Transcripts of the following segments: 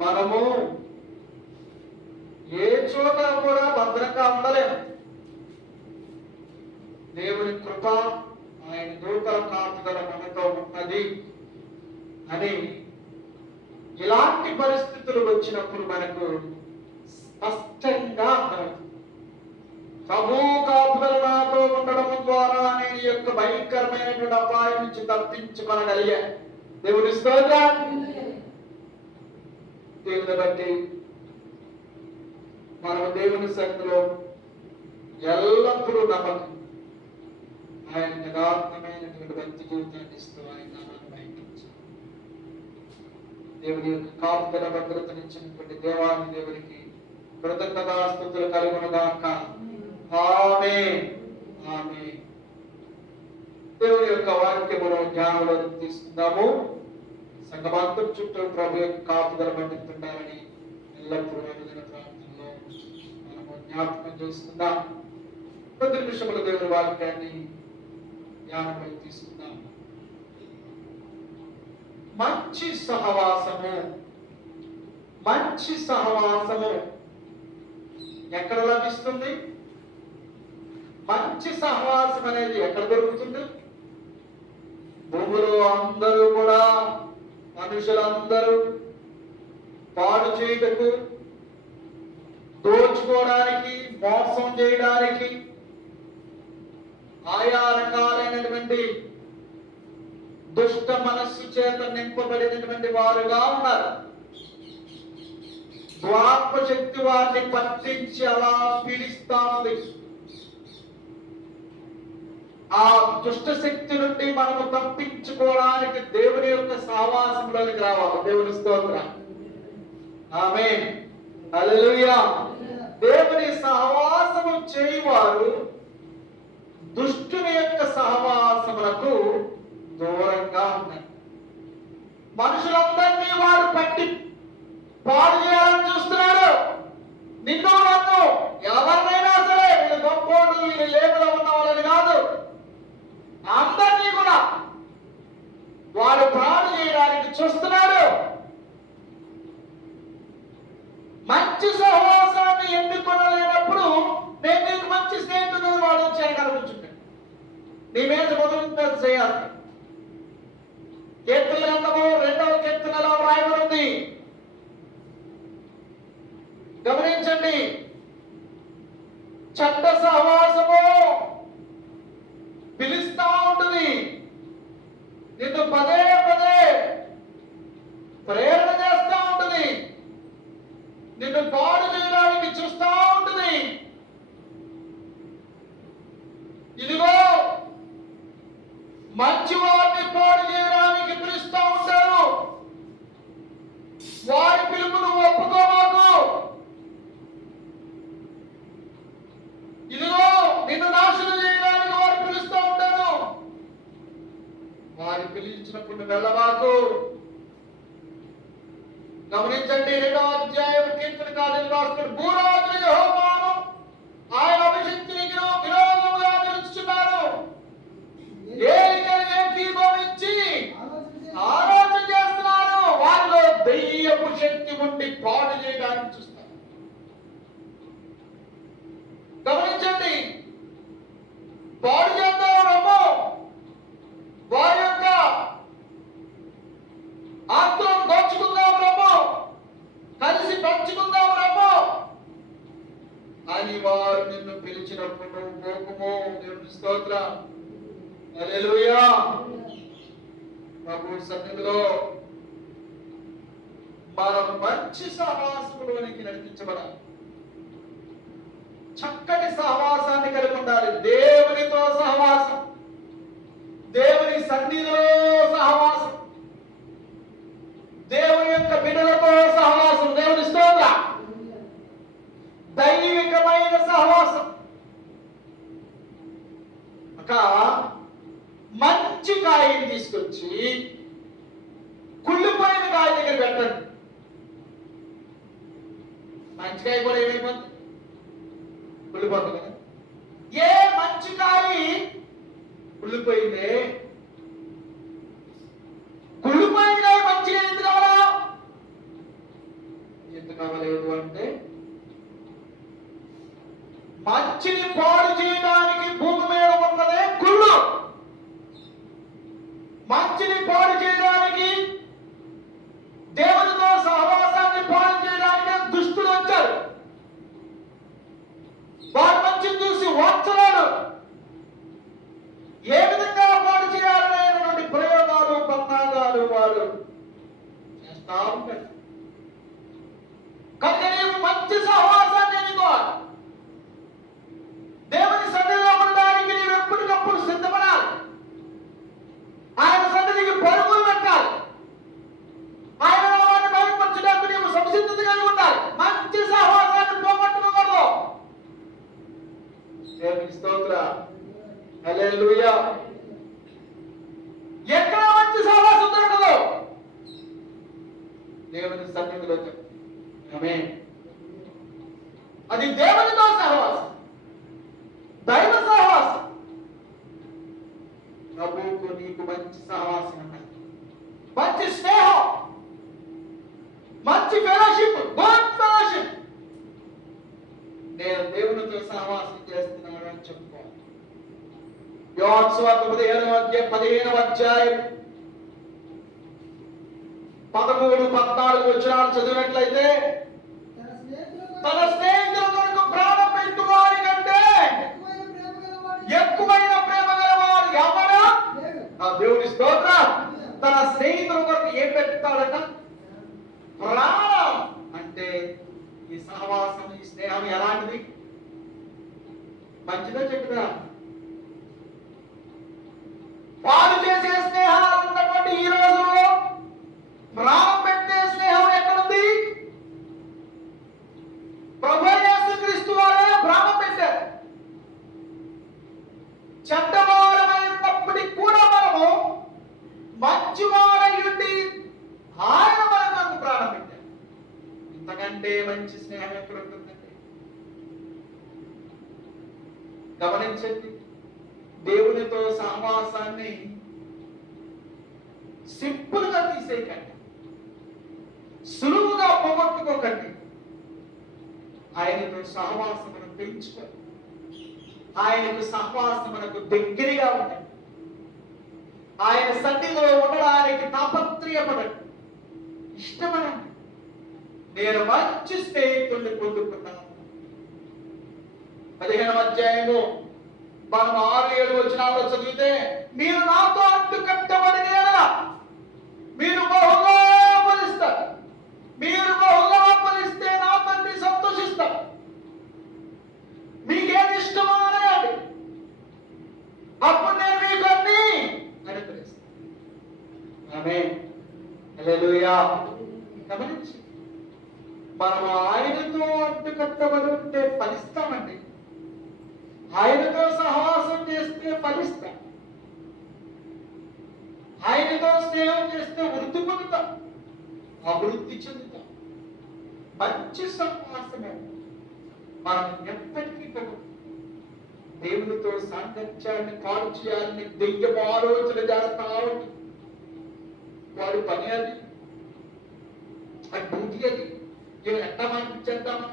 మనము ఏ చోట కూడా భద్రంగా ఉండలేము. దేవుని కృప, ఆయన దూతల కాపుదల మనతో ఉన్నది అని ఇలాంటి పరిస్థితులు వచ్చినప్పుడు మనకు స్పష్టంగా అర్థమవుతుంది. ప్రభు కాపుదల నాతో ఉండడం ద్వారా నేను ఈ యొక్క భయంకరమైనటువంటి అపాయం నుంచి తప్పించుకొనగలిగా. దేవుని స్తోత్రం. దేవుని బట్టి మనం దేవుని సన్నిధిలో ఎల్లప్పుడూ నమ్మకం, ఆయన యథార్థమైనటువంటి భక్తి జీవితాన్ని ఇస్తూ ఆయన నామాన్ని బయటించాలి. దేవుని యొక్క కాపుదల భద్రతనిచ్చినటువంటి దేవాన్ని దేవునికి కృతజ్ఞతాస్తుతులు కలుగునుగాక. ఆమేన్, ఆమేన్. దేవుని యొక్క వాక్యమును ధ్యానంలో తీసుకుందాము. సంగమంతం చుట్టూ ప్రభు యొక్క కాపుదల పండిస్తుండాలని ఎల్లప్పుడూ అనుదిన ప్రార్థనలో మనము జ్ఞాపకం చేసుకుందాం. కొద్ది నిమిషముల దేవుని వాక్యాన్ని ధ్యానంలో తీసుకుందాం. మంచి సహవాసము, మంచి సహవాసము ఎక్కడ లభిస్తుంది? మంచి సహవాసం అనేది ఎక్కడ దొరుకుతుంది? భూమిలో అందరూ కూడా, మనుషులందరూ పాడు చేయుటకు, దోచుకోవడానికి, మోసం చేయడానికి ఆయా రకాలైనటువంటి దుష్ట మనస్సు చేత నింపబడినటువంటి వారుగా ఉన్నారు. స్వార్థ శక్తి వారిని పట్టించి అలా పీడిస్తా ఉంది. ఆ దుష్ట శక్తి నుండి మనము తప్పించుకోవడానికి దేవుని యొక్క సహవాసంలోనికి రావాలి. దేవుని స్తోత్రం. ఆమేన్, హల్లెలూయా. దేవుని సహవాసము చేయువారు దుష్టుని యొక్క సహవాసములకు దూరంగా ఉన్నారు. మనుషులందరినీ వారు పట్టి పాడు చేయాలని చూస్తున్నారు. నిన్ను నన్ను ఎవరినైనా సరే, వీళ్ళు గొప్పోళ్ళు, వీళ్ళు లేబులో ఉన్న వాళ్ళని కాదు, అందరినీ కూడా వారు పాడు చేయడానికి చూస్తున్నారు. మంచి సహవాసాన్ని ఎన్నుకొనలేనప్పుడు నేను నీకు మంచి స్నేహితుడు వాడు వచ్చాను కనిపించుంటాడు, నీ మీద మొదలు చేయాలి. కీర్తన గ్రంథము 2వ కీర్తనలో వ్రాయబడింది, గమనించండి. చెడ్డ సహవాసము పిలుస్తా ఉంటుంది, నిన్ను పదే పదే ప్రేరణ చేస్తా ఉంటుంది, నిన్ను పాడు చేయడానికి చూస్తా ఉంటుంది. ఇదిగో మంచి వారిని పాడు చేయడానికి పిలుస్తా ఉంటారు. వారి పిలుపును ఒప్పుకోమాకు. ఇదిగో నిన్ను నాశనం చేయడానికి వారు పిలుస్తూ ఉంటారు. వారి పిలిచినప్పుడు వెళ్ళవాకు. గమనించండి, 2వ అధ్యాయం కీర్తనకారులు రాస్తాడు, భూరాజు యెహోవాను ఆయన అభిషిక్తునికి విరోధముగా నిలుచున్నారు. ఏకీభవించి ఆలోచన చేస్తున్నారు. వారిలో దెయ్యపు శక్తి ఉండి పాడు చేయడానికి చూస్తారు. గమనించండి, పాడు చేద్దాం రమ్మో, వారి యొక్క ఆత్మను దోచుకుందాం రమ్మో, కలిసి పంచుకుందాం రమ్మో అని వారు నిన్ను పిలిచినప్పుడు పోకుమో. దేవుని స్తోత్రం, హల్లెలూయా. ప్రభు సన్నిధిలో మనం మంచి సహవాసంలోనికి నడిపించబడాలి. చక్కటి సహవాసాన్ని కలిగి ఉండాలి. దేవునితో సహవాసం, దేవుని సన్నిధిలో సహవాసం, దేవుని యొక్క బిడ్డలతో సహవాసం. దేవుని స్తోత్రం. దైవికమైన సహవాసం. ఒక మంచి కాయని తీసుకొచ్చి కుళ్ళిపోయిన కాయ దగ్గర పెట్టండి. మంచి కాయ కూడా ఏమైపోతుంది? కుళ్ళిపోతుంది కదా. ఏ మంచి కాయ కుళ్ళిపోయిందే? కుళ్ళిపోయిన కాయ మంచిగా ఎందుకు కావాలా? పంచుతా ఉంటాడు. కనుక నీవు మంచి సహవాసాన్ని ఎన్నుకోవాలి. దేవుని సన్నిధిలో ఉండడానికి నీవు ఎప్పటికప్పుడు సిద్ధపడాలి. ఆయన సన్నిధికి పరుగులు పెట్టాలి. ఆయన నామాన్ని బయటపరచడానికి నీవు సంసిద్ధత కలిగి ఉండాలి. మంచి సహవాసాన్ని పోగొట్టుకోకూడదు. దేవునికి స్తోత్రం. హల్లెలూయా. ఎక్కడ మంచి సహవాసం దొరకదు, దేవుని సన్నిధిలో. ఆమేన్. అది దేవునితో సహవాసం, దైవ సహవాసం. ప్రభువుకు నీకు మంచి సహవాసం ఉండాలి. మంచి స్నేహం, మంచి ఫెలోషిప్, గుడ్ ఫెలోషిప్. నేను దేవునితో సహవాసం చేస్తున్నాను అని చెప్పుకోవాలి. యోహాను సువార్త 15వ అధ్యాయం 13-14 వచనాలు చదివినట్లయితే, తన స్నేహితుల కొరకు ప్రాణం పెట్టువారి కంటే ఎక్కువైన ప్రేమ గలవాడు ఎవడా? దేవుని స్తోత్రం. తన స్నేహితుల కొరకు ఏం పెడతాడట? ప్రాణం. అంటే ఈ సహవాసం, ఈ స్నేహం ఎలాంటిది? మంచిదా చెడ్డదా? వారు చేసే స్నేహాలు ఉన్నటువంటి ఈ రోజుల్లో ప్రాణం పెట్టే స్నేహం ఎక్కడుంది? ప్రభువైన యేసుక్రీస్తు వారే ప్రాణం పెట్టారు. చెడ్డవారమైనప్పటికీ కూడా మనము మంచివారయ్యుండి ఆయన మనకు ప్రాణం పెట్టారు. ఇంతకంటే మంచి స్నేహం ఎక్కడ ఉంటుందండి? గమనించండి. దేవునితో సహవాసాన్ని సింపుల్ గా తీసేయకండి, సులువుగా పోగొట్టుకోకండి. ఆయనతో సహవాసమును పెంచుకోండి. ఆయనకు సహవాసమునకు దగ్గరగా ఉండండి. ఆయన సన్నిధిలో ఉండడానికి తాపత్రయపడండి, ఇష్టపడండి. నేను మంచి స్నేహితుల్ని పొందుకున్నాను. 15వ అధ్యాయము మనం 6-7 వచనాల్లో చదివితే, మీరు నాతో అంటు కట్టబడిన యెడల మీరు బహుగా ఫలిస్తారు. మీరు బహుగా ఫలిస్తే నా తండ్రి సంతోషిస్తారు. మీకేది ఇష్టమో అడగండి, అప్పుడు నేను మీకు అన్ని అనుగ్రహిస్తాను. ఆమేన్. హల్లెలూయా. గమనించి, మనం ఆయనతో అంటు కట్టబడి ఉంటే ఫలిస్తామండి. ఆయనతో సహవాసం చేస్తే ఫలిస్తాం. ఆయనతో స్నేహం చేస్తే వృద్ధి పొందుతాం, అభివృద్ధి చెందుతాం. మంచి సహవాసమే మనం ఎప్పటికీ దేవునితో సాంగత్యాన్ని పాడు చేయాలని దెయ్యం ఆలోచన చేస్తా ఉంటుంది. వాడి పని అది, డ్యూటీ అది. నేను ఎట్లా మార్పించేద్దామా?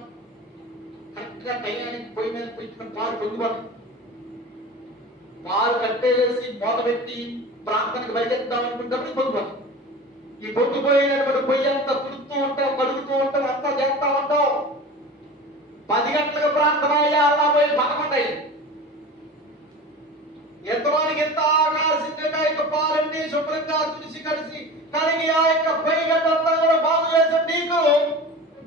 కరెక్ట్గా టయానికి పొయ్యి మీద పెట్టిన పాలు పొందుబాటు, పాలు కట్టేసి మూత పెట్టి ప్రాంతానికి బయటెత్తాం అనుకుంటే పొందుబాటు. ఈ పొంగిపోయినటువంటి పొయ్యి అంతా తుడుతూ ఉంటావు, కడుగుతూ ఉంటావు, అంతా చేస్తా ఉంటావు. 10 గంటలకు ప్రాంతం అయ్యా అలా పోయి 11 అయ్యి ఎంతవానికి ఎంత ఆకాశంగా యొక్క పాలన్నీ శుభ్రంగా తుడిసి కలిసి కలిగి ఆ యొక్క పొయ్యి గంటంతా కూడా బాగు చేసి నీకు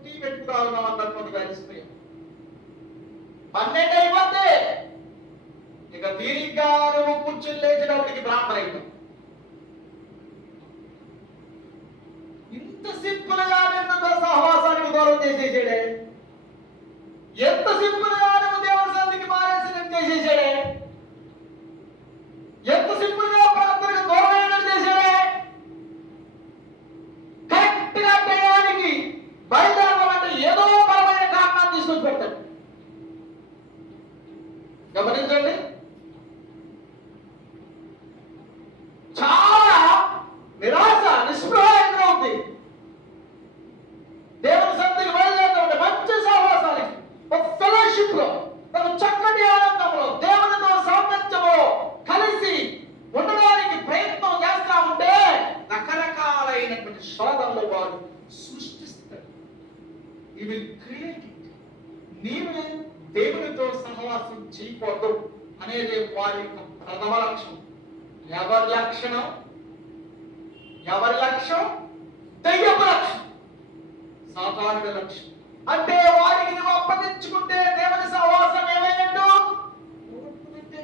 టీ పెట్టుకురావున్నావు అన్నట్టు కలిసిపోయావు. 12 అయిపోతే ఇక తీరిగ్గా నువ్వు కూర్చుని లేచినప్పటికి బ్రాహ్మణ అయిపోయి. ఇంత సింపుల్ గా నిన్ను సహవాసానికి దూరం చేసేసాడే, ఎంత సింపుల్ గా నువ్వు దేవుని సన్నిధికి మానేసి చేసేసాడే, ఎంత సింపుల్ గా ప్రార్థనకు దూరం చేశాడే. కరెక్ట్ గా టయానికి బయలుదేరమంటే ఏదో బలమైన కారణాన్ని తీసుకొచ్చి పెడతాడు. గమనించండి, చాలా నిరాశ నిస్పృహ ఎదురవుతుంది. దేవుని సన్నిధికి బయలుదేరుతుంటే మంచి సహవాసానికి, ఒక ఫెలోషిప్ లో, ఒక చక్కటి ఆనందంలో, దేవునితో సామర్థ్యంలో కలిసి ఉండడానికి ప్రయత్నం చేస్తా ఉంటే రకరకాలైనటువంటి శోధనలు వాడు సృష్టిస్తాడు. ఈ విల్ క్రియేట్ ఇట్. నీవు దేవునితో సహవాసం చేయకూడదు అనేది వారి యొక్క ప్రథమ లక్ష్యం. ఎవరి లక్షణం? ఎవరి లక్ష్యం? దయ్యపు లక్ష్యం. సాతానుడి లక్ష్యం. అంటే వారికి నువ్వు అప్పగించుకుంటే దేవుని సహవాసం ఏమైనట్టు? పోగొట్టుకున్నట్టే,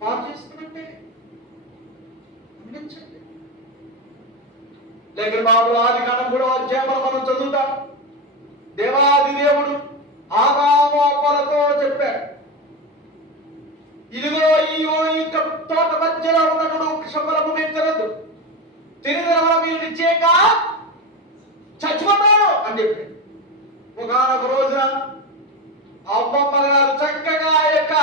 పాడు చేసుకున్నట్టే. గమనించండి. లేక బాబు ఆదికాండం 3వ అధ్యాయంలో మనం చదువుతాం. దేవాది దేవుడు ఆదాము అవ్వలతో చెప్పాడు, ఇదిగో ఈ తోట మధ్యలో ఉన్నప్పుడు వృక్షఫలము మీరు తినద్దు, తిరిగిన మీరు నిశ్చయంగా చచ్చిపోతారు అని చెప్పాడు. ఒకనొక రోజున అవ్వమ్మ గారు చక్కగా ఆ యొక్క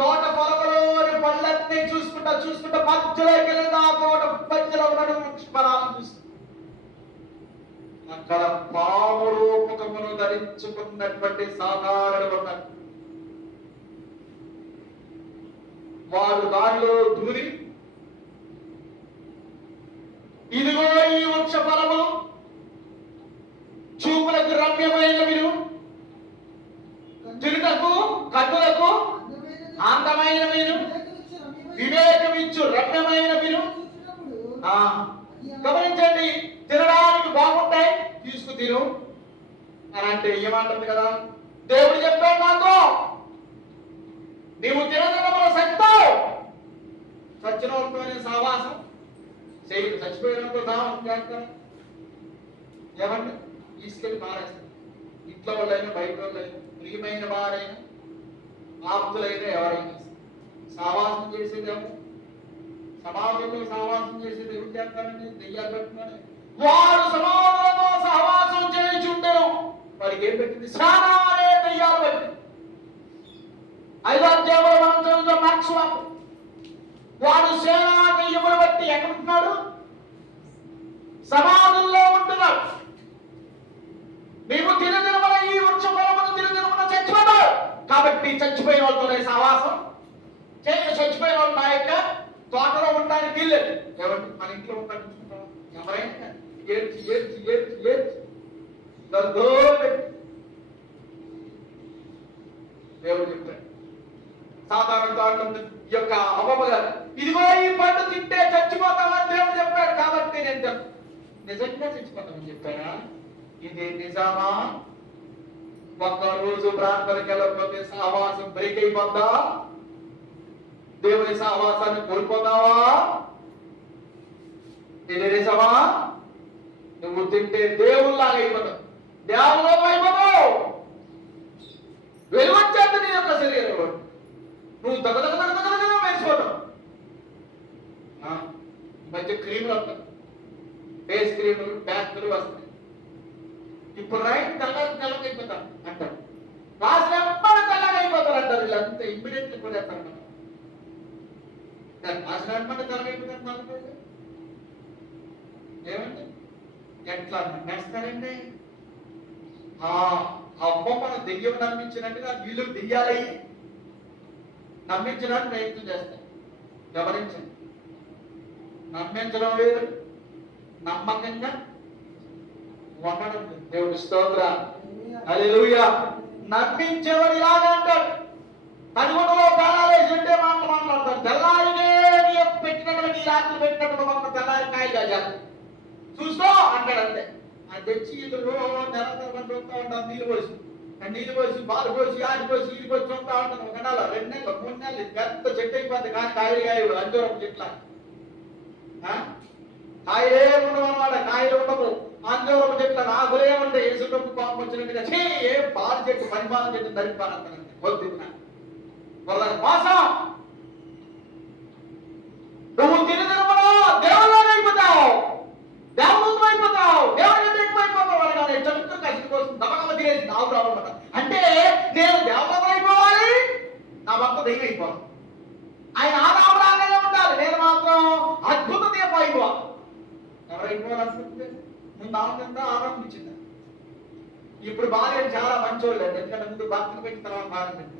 తోట పొలంలోని పళ్ళన్నీ చూసుకుంటా మధ్యలోకి వెళ్ళింది. ఆ తోట మధ్యలో ఉన్న వృక్షఫలాలను చూసి అక్కడ పాము రూపకమును ధరించుకున్నటువంటి సాధారణ ఉన్నారు. వారు దానిలో దూరి, ఇదిగో ఈ వృక్ష ఫలములు చూపులకు రమ్యమైనవి, తిరుటకు కన్నులకు అందమైనవి, వివేకమిచ్చు రమ్యమైనవి. గమనించండి, తినడానికి బాగుంటాయి, తీసుకు తిను అని అంటే ఏమంటుంది కదా, దేవుడు చెప్పాడు నాతో, నీవు తినగల సత్తావు. సచ్చిన వాళ్ళతో సహవాసం చేయదు, చచ్చిపోయినతో సహవాసం చేస్తాను. ఏమంటే తీసుకెళ్ళి మారేస్తాను. ఇంట్లో వాళ్ళైనా బయట వాళ్ళైనా ప్రియమైన వారైనా ఆప్తులైనా ఎవరైనా సహవాసం చేసేదేమో, సమాజంలో సహవాసం చేసేది ఏం చేస్తారని దెయ్యాలు పెట్టుకుని వారు సమాజంలో సహవాసం చేయించుంటారు. వారికి ఏం పెట్టింది? శానానే దెయ్యాలు పెట్టింది. 5వ అధ్యాయంలో మనం చదువుతాం. మాక్స్వాల్ వాడు సేనా దెయ్యములు బట్టి ఎక్కడుంటున్నాడు? సమాధుల్లో ఉంటున్నాడు. నీవు తినదినమున ఈ వృక్ష ఫలమును తినదినమున చచ్చిపోతావు. కాబట్టి చచ్చిపోయిన వాళ్ళతోనే సహవాసం చేసి, చచ్చిపోయిన వాళ్ళు నా యొక్క తోటలో ఉండడానికి వీల్లేదు. ఎవరి మన ఇంట్లో ఉంటాడు ఎవరైనా ఏడ్చి ఏడ్చి ఏడ్చి ఏడ్చి దేవుడు చెప్పాడు. సాధారణ తోటలో ఈ యొక్క అవ్వమ్మ గారు, ఇదిగో ఈ పండు తింటే చచ్చిపోతామని దేవుడు చెప్పాడు. కాబట్టి నేను నిజంగా చచ్చిపోతామని చెప్పానా? ఇది నిజమా? ఒక్కరోజు ప్రార్థనకి వెళ్ళకపోతే సహవాసం బ్రేక్ అయిపోద్దా? దేవుని సహవాసాన్ని కోల్పోతావా? ఇది నిజమా? నువ్వు తింటే దేవుళ్ళలాగా అయిపోతావు, దేవుళ్ళ అయిపోతావు. వెలువచ్చేది నీ యొక్క శరీరంలో, నువ్వు దగ్గర మెరిసిపోతావు. మధ్య క్రీములు వస్తాయి, ఫేస్ క్రీములు, ప్యాక్లు వస్తాయి. ఇప్పుడు రైట్ తెల్లగా అయిపోతారు అంటారు, రాసిన తెల్లగా అయిపోతారు అంటారు. వీళ్ళంతా ఇమ్మీడియట్లీ కొనేస్తారు. రాసిన తెల్లగైపోతారు. ఏమండి ఎట్లా నమ్మేస్తారండి? అవ్వమ్మను దెయ్యం నమ్మించినట్టుగా వీళ్ళు దెయ్యాలయ్యి నమ్మించడానికి ప్రయత్నం చేస్తారు. గమనించండి, నమ్మించడం లేదు, నమ్మకంగా ఉండడం. దేవుడి స్తోత్రం, హల్లెలూయా. నమ్మించేవాడు ఇలాగ అంటాడు, కనుగొనలో ప్రాణాలేసి ఉంటే మాట్లాడతాడు. తెల్లారినే పెట్టినటువంటి ఈ రాత్రి పెట్టినప్పుడు మొక్క తెల్లారి కాయ చూసుకో అంటాడు. అంతే. అది తెచ్చి ఇల్లు నెల చూస్తూ ఉంటాం. నీళ్ళు పోసి బాలు పోసి ఆడిపోసి ఈడి పోసి చూస్తూ ఉంటాను. 1 నెల 2 నెలలు 3 నెలలు పెద్ద చెట్టు అయిపోద్ది. కానీ కాయలు అంజూరం చెట్ల కాయలే ఉండవు అన్నమాట. కాయలు ఉండవు. అంజూరం చెట్ల ఆకులే ఉంటాయి. ఏసుకు పాపం వచ్చినట్టుగా ఏం పాలు చెట్టు పరిమాణం చెట్టు ధరిపాలంటే వద్దు మోసం. నువ్వు తినదినమో దేవుళ్ళ అయిపోతావు, దేవుడు అయిపోతావు, దేవుడి ఎక్కువైపోతావు. వాళ్ళు కానీ చదువుకు కసి కోసం దమకమ తినేసి నాకు రావడం అంటే నేను దేవుడు అయిపోవాలి, నా భర్త దైవం అయిపోవాలి. ఆయన ఆదాములాగానే ఉండాలి, నేను మాత్రం అద్భుత దీపం అయిపోవాలి. ఎవరైపోవాలనుకుంటే ముందు ఆనందంగా ఆరంభించింది. ఇప్పుడు భార్య చాలా మంచోళ్ళు అండి. ఎందుకంటే ముందు భర్తను పెట్టిన తర్వాత భార్య పెట్టి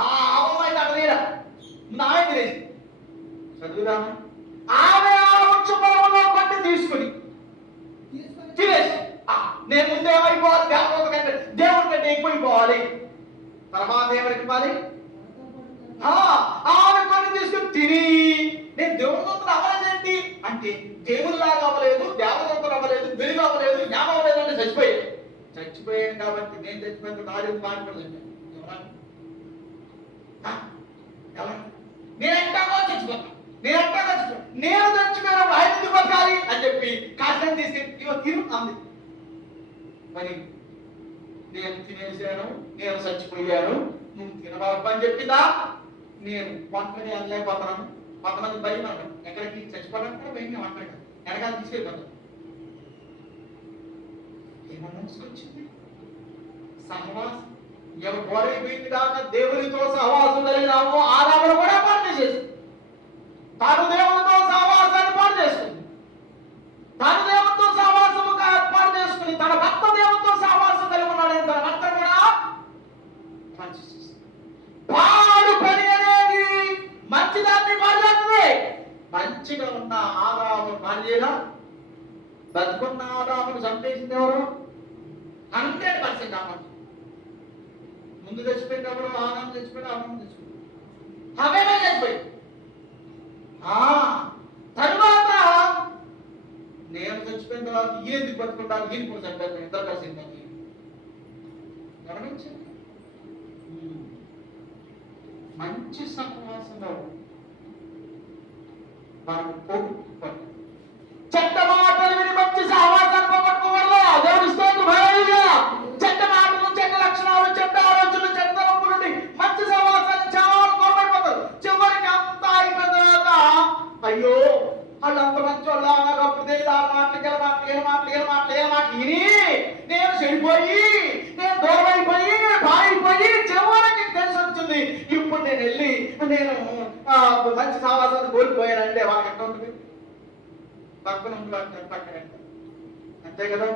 అమ్మాయి అడలేదా ముందు ఆమె తినేసి చదువుదామా. ఆమె ఆ వృక్ష ఫలములో పట్టి తీసుకుని తినేసి నేను ముందు ఏమైపోవాలి? దేవుడి కంటే ఎక్కువైపోవాలి. తర్వాత ఎవరికి ఇవ్వాలి? ఆమె కొన్ని తీసుకుని తిని నేను దేవుడితో అవ్వలేదేంటి అంటే దేవుల్లాగా అవ్వలేదు, దేవదూతలు అవ్వలేదు, వెలుగు అవ్వలేదు, జ్ఞానం అవ్వలేదు అంటే చచ్చిపోయాను కాబట్టి నేను చచ్చిపోయిన నాలుగు మాట్లాడలేదు. నేను చచ్చిపోయినప్పుడు ఆయన ఎందుకు బతకాలి అని చెప్పి కాష్టం తీసి తిరు అంది. మరి నేను తినేసాను, నేను చచ్చిపోయాను, నువ్వు తినబాబు అని చెప్పిందా? నేను వంటని అనలేకపోతున్నాను. కొంతమంది భయం అన్నాడు, ఎక్కడికి చచ్చిపోవడానికి కూడా భయం మాట్లాడాను, వెనకాల తీసుకెళ్ళిపోతాను. ఏమన్నా వచ్చింది సహవాసం. ఎవరు గోరైపోయింది దాకా దేవునితో సహవాసం కలిగినాము. ఆదామును కూడా పాటు చేసేసి తాను దేవునితో సహవాసాన్ని పాటు చేసుకుంది. తాను దేవునితో సహవాసము పాటు చేసుకుని తన భర్త దేవునితో సహవాసం కలిగి ఉన్నాడని తన భర్త కూడా పాడు చేసేసి, పాడు పని అనేది మంచిదాన్ని పాడు చేస్తుంది. మంచిగా ఉన్న ఆదాము భార్యగా బతుకున్న ఆదామును చంపేసింది ఎవరు? 100% అమ్మ. ముందు చచ్చిపోయింది ఎవరు? ఆదాము చచ్చిపోయింది, అమ్మ చచ్చిపోయింది, హవ్వే చచ్చిపోయింది. తరువాత నేను చచ్చిపోయిన తర్వాత ఈయన ఎందుకు బతుకుంటాను, ఈయన కూడా చంపేస్తాను, ఇద్దరు కలిసి గమనించండి. మంచి సహవాసంలో మనం పోగొట్టుకోవాలి. చెడ్డ మాటలు విని మంచి సహవాసాన్ని పోగొట్టుకోవాలా? దేవుని స్తోత్రం, హల్లెలూయా. చెడ్డ మాటలు, చెడ్డ లక్షణాలు, చెడ్డ ఆలోచనలు, చెడ్డ తలంపుల నుండి మంచి సహవాసాన్ని చాలా దూరమైపోతారు. చివరికి అంతా అయిపోయిన తర్వాత అయ్యో వాళ్ళంత మంచి వాళ్ళు నాకప్పుడు మాటలు విని నేను చెడిపోయి, నేను దూరం అయిపోయి, నేను పారిపోయి చివరికి తెలిసి వచ్చింది. ఇప్పుడు నేను వెళ్ళి నేను మంచి సహవాసాన్ని కోల్పోయానంటే వాళ్ళకి ఎంత ఉంటుంది? పక్కనుండు పక్కన అంతే కదా,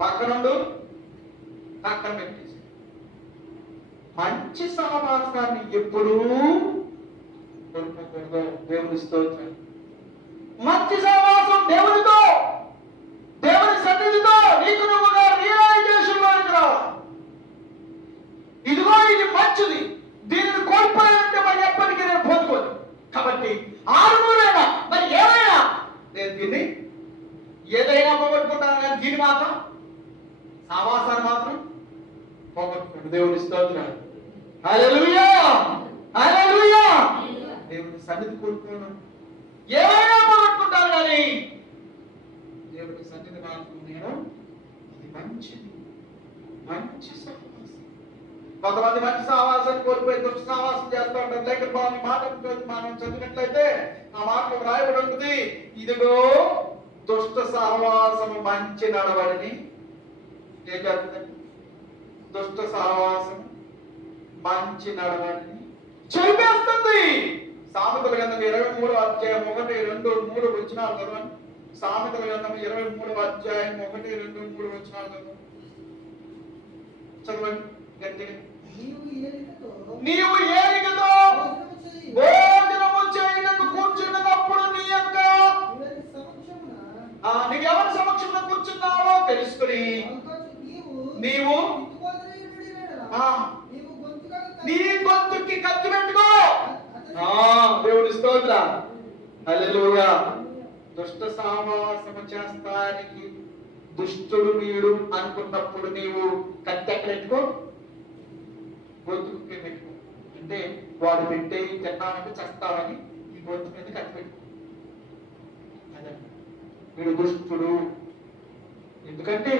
పక్కనుండు పక్కన పెట్టేసి. మంచి సహవాసాన్ని ఎప్పుడూ కోల్పోకూడదు. దేవుని స్తోత్రం. మంచి సహవాసం దేవునితో, దేవుని సన్నిధితో నీకు నువ్వుగా రియలైజేషన్ లోనికి రావాలి. ఇదిగో ఇది మంచిది, దీనిని కోల్పోయాలంటే మరి ఎప్పటికీ నేను పొందుకోదు. కాబట్టి ఆరునూరైనా మరి ఏమైనా నేను దీన్ని ఏదైనా పోగొట్టుకుంటాను, కానీ దీన్ని మాత్రం సహవాసాన్ని మాత్రం పోగొట్టుకుంటాను. దేవుని స్తోత్రం, హల్లెలూయా, హల్లెలూయా. దేవుని సన్నిధి కోల్పోను, ఏమైనా పోగొట్టుకుంటాను, కానీ దేవుని సన్నిధి మాత్రం నేను ఇది మంచిది, మంచి సహవాసం. కొంతమంది మంచి సహవాసాన్ని కోల్పోయి దుష్ట సహవాసం చేస్తూ ఉంటారు. లేక మాట మనం చదివినట్లయితే ఆ మాటలు రాయబడి ఉంటుంది, ఇదిగో దుష్ట సహవాసము మంచి నడవడిని ఏం చేస్తుందండి? దుష్ట సహవాసం మంచి నడవడిని చెరిపేస్తుంది. సామెతల గ్రంథం 23వ అధ్యాయం 1, 2, 3 వచనాలు చదవండి. సామెతల గ్రంథం 23వ అధ్యాయం 1, 2, 3 వచనాలు చదవండి గట్టిగా. నీవు ఏలికతో భోజనము చేయడానికి కూర్చున్నప్పుడు నీ యొక్క నీకు ఎవరి సమక్షంలో కూర్చున్నావో తెలుసుకుని నీవు నీ గొంతుకి కత్తి పెట్టుకో. దేవుని స్తోత్రం, హల్లెలూయా. దుష్ట సహవాసము చేస్తానికి దుష్టుడు వీడు అనుకున్నప్పుడు నీవు కత్తి ఎక్కడ పెట్టుకో? గొంతుకు పెట్టుకో. అంటే వాడు పెట్టే తిన్నామంటే చస్తావని ఈ గొంతు మీద కత్తి పెట్టుకో. అదే వీడు దుష్టుడు. ఎందుకంటే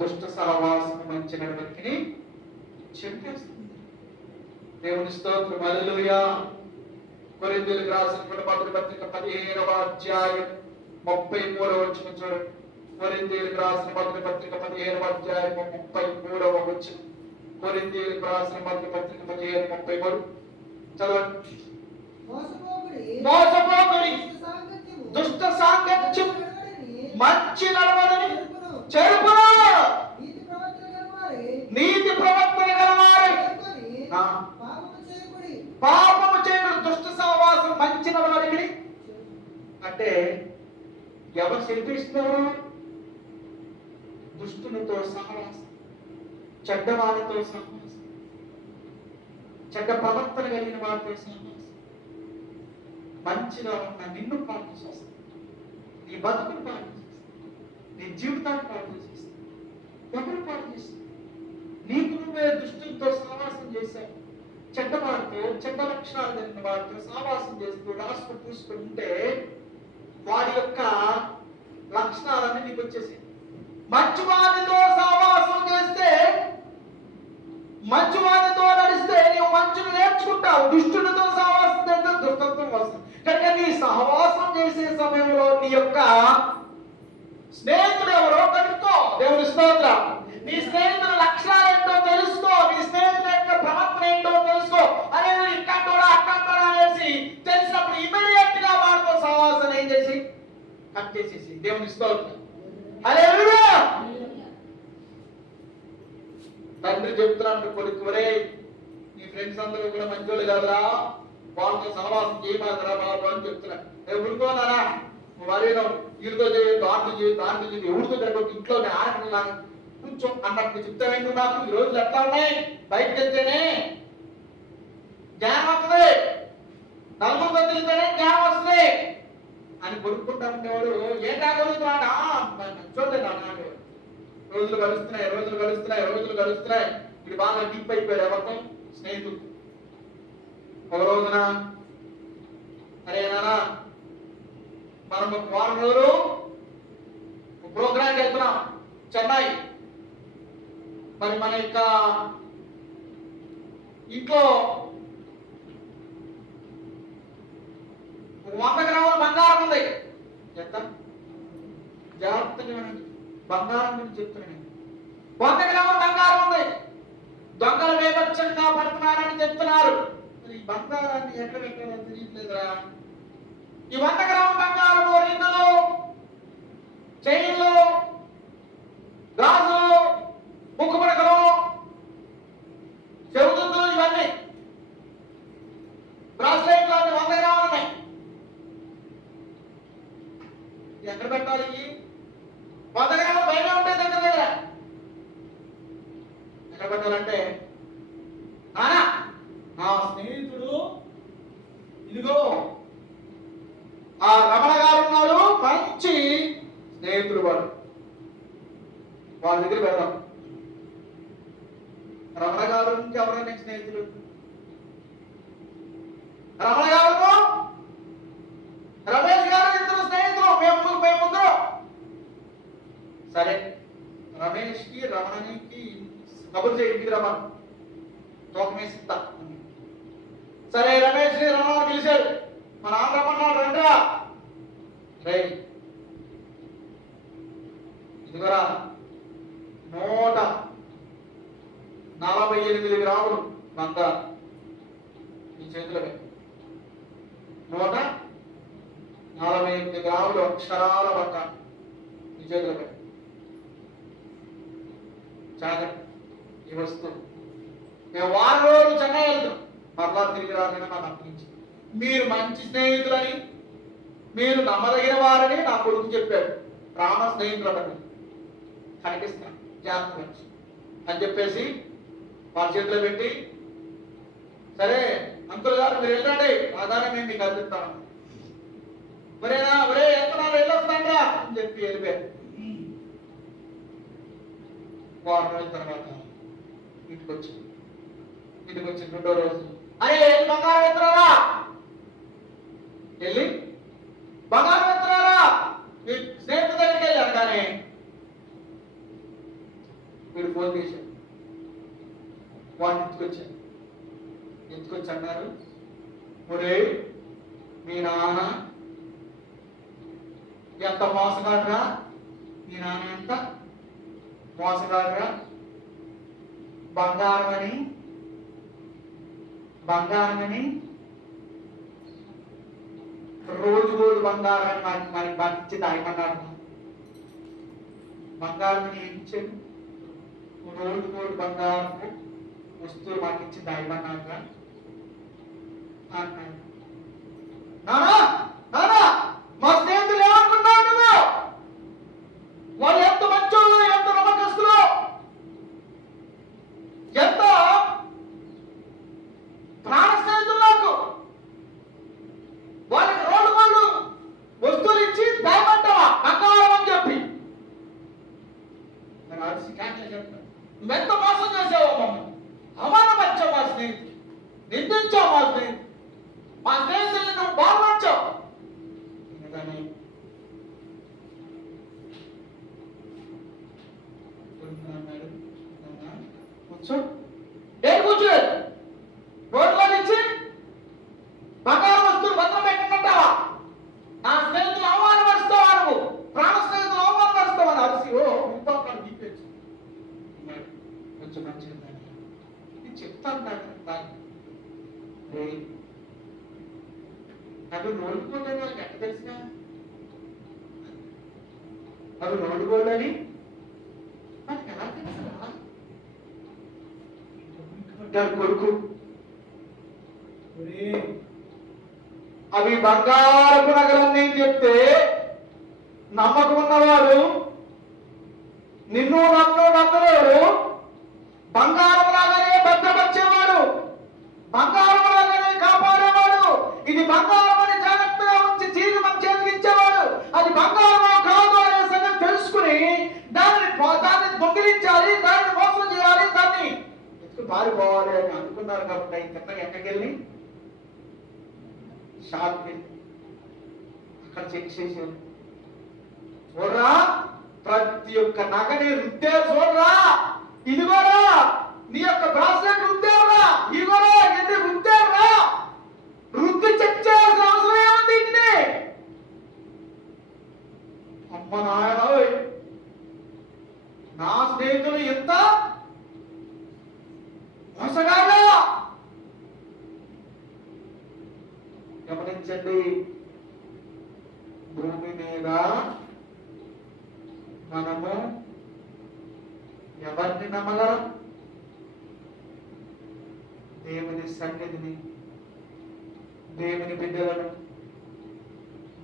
దుష్ట సహవాసము మంచి నడవడిని చెప్పేస్తుంది. దేవుని స్తోత్రం, హల్లెలూయా. కొరింథీయులకు రాసిన మొదటి పత్రిక 15వ అధ్యాయం 33వ వచనం చూడండి. కొరింథీయులకు రాసిన మొదటి పత్రిక 15వ అధ్యాయం 33వ వచనం. కొరింథీయులకు రాసిన మొదటి పత్రిక 15:33 చదవండి. మోసపోకుడి, దుష్ట సాంగత్యం మంచి నడవడిని చెరుపును. నీతి ప్రవర్తన గలవారై పాపము చేయడం. దుష్ట సహవాసం మంచి నడవడిని అంటే ఎవరు శిల్పిస్తున్నారు? దుష్టునితో సహవాసం, చెడ్డవారితో సహవాసం, చెడ్డ ప్రవర్తన కలిగిన వారితో సహవాసం. మంచిగా ఉన్న నిన్ను పాడు చేసేస్తాను, నీ బతుకును పాడు చేసేస్తాను, నీ జీవితాన్ని పాడు చేసేస్తాను. ఎవరు పాడు చేస్తాను? నీకు నువ్వే దుష్టులతో సహవాసం చేశావు, చెడ్డవాడితో, చెడ్డ లక్షణాలు కలిగిన వాడితో సహవాసం చేస్తూ రాసుకు పూసుకుంటే వాడి యొక్క లక్షణాలన్నీ నీకు వచ్చేసాయి. మంచివాడితో సహవాసం చేస్తే, మంచివాడితో నడిస్తే నీవు మంచును నేర్చుకుంటావు. దుష్టుడితో సహవాసం చేస్తే దుష్టత్వం వస్తుంది. కనుక నీ సహవాసం చేసే సమయంలో నీ యొక్క స్నేహితుడు ఎవరో కనుక్కో. దేవుని స్తోత్రం. నీ స్నేహితుల లక్షణాలు ఏంటో తెలుసుకో, నీ స్నేహితుల యొక్క ప్రవర్తన ఏంటో తెలుసుకో. అరే ఇక్కంటోడా అక్కంటోడా అనేసి తెలిసినప్పుడు ఇమీడియట్ గా వాడితో సహవాసం ఏం చేసి కట్ చేసేసి. దేవుని స్తోత్రం. హల్లెలూయా. తండ్రి చెప్తున్నాడు కొడుకు, ఒరే నీ ఫ్రెండ్స్ అందరూ కూడా మంచోళ్ళు కాదురా, వాళ్ళతో సహవాసం చేయమాకరా బాబు అని చెప్తున్నాడు. ఎప్పుడుకోనారా మరేనో వీరితో చేయి, దాంట్లో చేయి, దాంట్లో చేయి, ఎవరితో తిరగదు, ఇంట్లో ఆడపిల్లలాగా కూర్చో అన్నట్టు చెప్తావేంటి? నాకు ఈ రోజులు ఎట్లా ఉన్నాయి, బయటకు వెళ్తేనే జ్ఞానం వస్తుంది, నలుగురితో తిరిగితేనే జ్ఞానం వస్తుంది అని కొనుక్కుంటా ఉండేవాడు. ఏంటా కొనుక్కున్నాడా? చూడలేదు అన్నాడు. రోజులు గడుస్తున్నాయి, రోజులు గడుస్తున్నాయి, రోజులు గడుస్తున్నాయి. వీడు బాగా డీప్ అయిపోయాడు. ఎవరితో? స్నేహితుడు. ఒక రోజున అరే నానా మనం ఒక వారం రోజులు ప్రోగ్రాంకి వెళ్తున్నాం చెన్నై. మరి మన యొక్క ఇంట్లో 100 గ్రాముల బంగారం ఉంది. ఎంత జాగ్రత్తగా బంగారం గురించి చెప్తున్నాను. 100 గ్రాముల బంగారం ఉంది. దొంగలు వేపచ్చంగా పడుతున్నారని చెప్తున్నారు. మరి ఈ బంగారాన్ని ఎక్కడ పెట్టాలో తెలియట్లేదురా. ఈ 100 గ్రాముల బంగారము రింగులు, చైన్లు, గాజులు, ముక్కు పుడకలు, చెవుతులు, ఇవన్నీ బ్రాస్లెట్లు అన్ని 100 గ్రాములు ఉన్నాయి. ఎక్కడ పెట్టాలి? 100 గ్రాములు బయట ఉంటే దగ్గర ఎక్కడ పెట్టాలంటే, నానా నా స్నేహితుడు ఇదిగో ఆ రమణ గారు ఉన్నారు, మంచి స్నేహితుడు వాడు, వాళ్ళ దగ్గర పెడదాం. రమణ గారు ఇంకెవరైనా స్నేహితులు? రమణ గారు రమేష్ గారు ఇద్దరు స్నేహితులు, మేము సరే రమేష్ కి రమణకి కబుర్ చేయి, ఇంటికి రమణ తోకమేసిస్తా. సరే రమేష్ ని రమణ పిలిచాడు. మా నాన్న రమ్మన్నాడు, రండిరా. రే ఇదిగోరా 148 గ్రాములు బంగారం ఈ చేతిలో పెట్టి, 148 గ్రాములు అక్షరాల బంగారం ఈ చేతిలో పెట్టి, జాగ్రత్త ఈ వస్తువు. మేము వారం రోజులు చెన్నై వెళ్తాం, మరలా తిరిగి రాగానే నాకు అనిపించింది. మీరు మంచి స్నేహితులని, మీరు నమ్మదగిన వారని నా కొడుకు చెప్పాడు. ప్రాణ స్నేహితులని కనిపిస్తాను, జాగ్రత్త అని చెప్పేసి వాళ్ళ చేతిలో పెట్టి, సరే అంకుల్ గారు మీరు వెళ్ళండి, ఆధారం మేము మీకు అందిస్తాను. మరేనా ఒరే ఎంతనాలు వెళ్ళొస్తాంరా అని చెప్పి వెళ్ళిపోయారు. వారం రోజుల తర్వాత ఇంటికి వచ్చి 2వ రోజు, అరే బంగారం ఎత్తురారా, వెళ్ళి బంగారం ఎత్తురారా మీ స్నేహితుల దగ్గరికి వెళ్ళి అనగానే వీడు ఫోన్ చేశాడు. వాడిని ఎత్తుకొచ్చి అన్నారు, ఒరే మీ నాన్న ఎంత మోసగాడురా, మీ నాన్న ఎంత మోసగాడురా, బంగారం అని రోజు బంగారాన్ని మనకి పంపించి దాయమన్నాడు. బంగారం ఏం ఇచ్చాడు? రోజు బంగారం వస్తువులు మాకు ఇచ్చి దాయమన్నాడు అన్నాడు. నానా నానా మా స్నేహితులు ఏమనుకున్నావు నువ్వు? వాళ్ళు ఎంత మంచోళ్ళు, ఎంత నమ్మకస్తులు, ఎంత ప్రాణ స్నేహితులు నాకు. వాళ్ళకి చూడు ఏం కూర్చోలేదు. రోడ్లో నుంచి బంగారం వస్తువులు భద్రం పెట్టినట్టావా? నా స్నేహితులు అవమానపరుస్తావా? నువ్వు ప్రాణ స్నేహితులు అవమానపరుస్తావా? అరిసి ఇంకో గీపేచ్చు కొంచెం మంచిగా నేను చెప్తాను. అవి నోడుకోలేని వాళ్ళకి ఎట్ట తెలిసినా? అవి నోడుకోలేని మనకి ఎలా తెలుసా? దాని కొడుకు అవి బంగారపు నగరం నేను చెప్తే నమ్మకం ఉన్నవాడు నిన్ను నమ్మలేడు. బంగారం లాగానే భద్రపరిచేవాడు, బంగారం లాగానే కాపాడేవాడు. ఇది బంగారం అని జాగ్రత్తగా ఉంచి జీవితం చేతికిచ్చేవాడు. అది బంగారమో కాదు అనే సంగతి తెలుసుకుని దాన్ని దొంగిలించాలి, దాన్ని మోసం చేయాలి, దాన్ని ఎత్తుకు పారిపోవాలి అని అనుకున్నారు. కాబట్టి ఇంతగా ఎక్కడికెళ్ళి షాప్ అక్కడ చెక్ చేశారు. చూడరా ప్రతి ఒక్క నగని రుద్దే, చూడరా ఇదిగోరా నీ యొక్క బ్రాస్లెట్ రుద్దేవరా, ఇదిగోరా ఎన్ని రుద్దేవరా, రుద్ది చెక్ చేయాల్సిన అవసరం ఏముంది? ఇంటిని అమ్మ నాయన, నా స్నేహితులు ఎంత మోసగాడా! గమనించండి, భూమి మీద మనము ఎవరిని నమ్మగలం? దేవుని సన్నిధిని, దేవుని బిడ్డలను,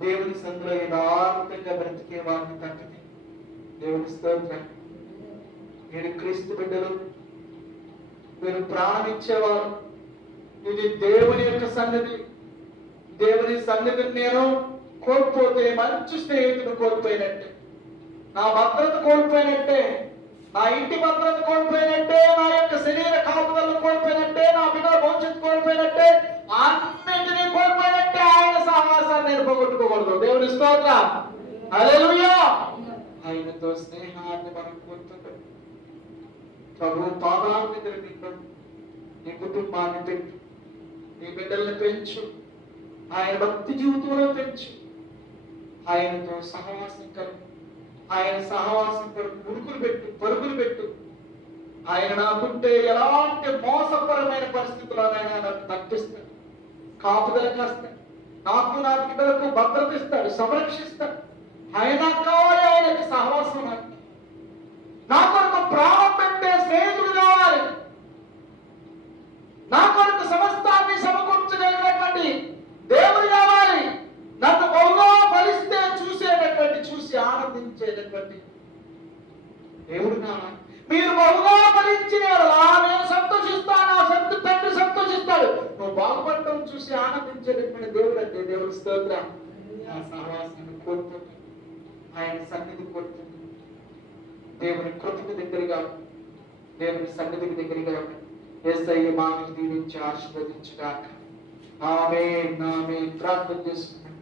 దేవుని సందులో యథార్థంగా బ్రతికే వారిని తగ్గితే దేవుని స్తోత్రం. మీరు క్రీస్తు బిడ్డలు, మీరు ప్రాణం ఇచ్చేవారు. ఇది దేవుని యొక్క సన్నిధి. దేవుని సన్నిధిని నేను కోల్పోతే మంచి స్నేహితుడు కోల్పోయినట్టే, నా భద్రత కోల్పోయినట్టే, నా ఇంటి భద్రత కోల్పోయినట్టే, నా యొక్క శరీర కాపుదలను కోల్పోయినట్టే, నా బిడ్డల భవిష్యత్తు కోల్పోయినట్టే, అన్నింటినీ కోల్పోయినట్టే. ఆయన సహవాసాన్ని నేను పోగొట్టుకోకూడదు. దేవుని స్తోత్రం, హల్లెలూయా. ఆయనతో స్నేహాన్ని మనం కోరుతున్నాం. ప్రభు పాదాల మీద నీ కుటుంబాన్ని పెట్టు, నీ బిడ్డల్ని పెంచు, ఆయన భక్తి జీవితంలో పెంచు, ఆయనతో సహవాసం కలుగు, ఆయన సహవాసం కొరకు పరుగులు పెట్టు. ఆయన నాకుంటే ఎలాంటి మోసపరమైన పరిస్థితుల్లోనైనా నాకు తప్పిస్తాడు, కాపుదల కాస్తాడు, నాకు నా బిడ్డలకు భద్రత ఇస్తాడు, సంరక్షిస్తాడు. ఆయన కావాలి, ఆయనకి సహవాసం నా కొరకు ప్రాణం పెట్టే స్నేహితుడు కావాలి, నా కొరకు సమస్తాన్ని సమకూర్చగలిగినటువంటి దేవుడు కావాలి, నన్ను బహుగా ఫలిస్తే చూసి ఆనందించేటటువంటి దేవుడు కావాలి. మీరు బహుగా ఫలించిన నేను సంతోషిస్తాను, నా తండ్రి సంతోషిస్తాడు. నువ్వు బాగుపడటం చూసి ఆనందించేటటువంటి దేవుడు అంటే దేవుడి స్తోత్రం. ఆ సహవాసాన్ని కోరుతుంది, ఆయన సన్నిధి కోరుతుంది. దేవుని కృపకు దగ్గరగా, దేవుని సన్నిధికి దగ్గరగా యేసయ్య మాటలు దీవించి ఆశీర్వదించుగాక. ఆమేన్, ఆమేన్. ప్రార్థన చేసుకున్నాం.